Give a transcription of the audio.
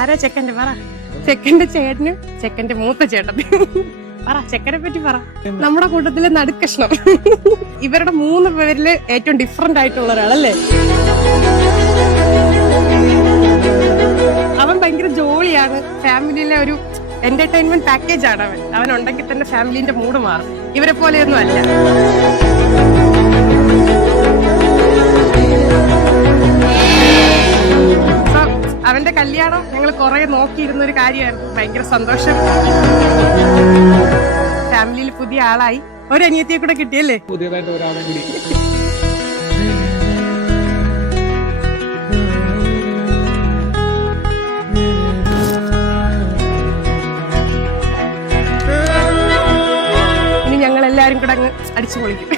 ആരാ ചെക്കന്റെ പറ? ചെക്കന്റെ ചേട്ടനും ചെക്കന്റെ മൂത്ത ചേട്ടനും. പറ ചെക്കനെ പറ്റി പറ. നമ്മുടെ കൂട്ടത്തില് നടുക്കഷ്ണം. ഇവരുടെ 3 പേരില് ഏറ്റവും ഡിഫറന്റ് ആയിട്ടുള്ള ഒരാളല്ലേ? അവൻ ഭയങ്കര ജോളിയാണ്. ഫാമിലിയിലെ ഒരു എന്റർടൈൻമെന്റ് പാക്കേജ് ആണ് അവൻ. അവൻ ഉണ്ടെങ്കിൽ തന്നെ ഫാമിലിന്റെ മൂഡ് മാറും. ഇവരെ പോലെയൊന്നും അല്ല. അവന്റെ കല്യാണം ഞങ്ങൾ കുറെ നോക്കിയിരുന്ന ഒരു കാര്യമായിരുന്നു. ഭയങ്കര സന്തോഷം. ഫാമിലിയിൽ പുതിയ ആളായി. ഒരു അനിയത്തിയെ കൂടെ കിട്ടിയല്ലേ? പുതിയതായിട്ട് ഒരാളെ കൂടി. ഇനി ഞങ്ങൾ എല്ലാരും കൂടെ അങ്ങ് അടിച്ചു പൊളിക്കും.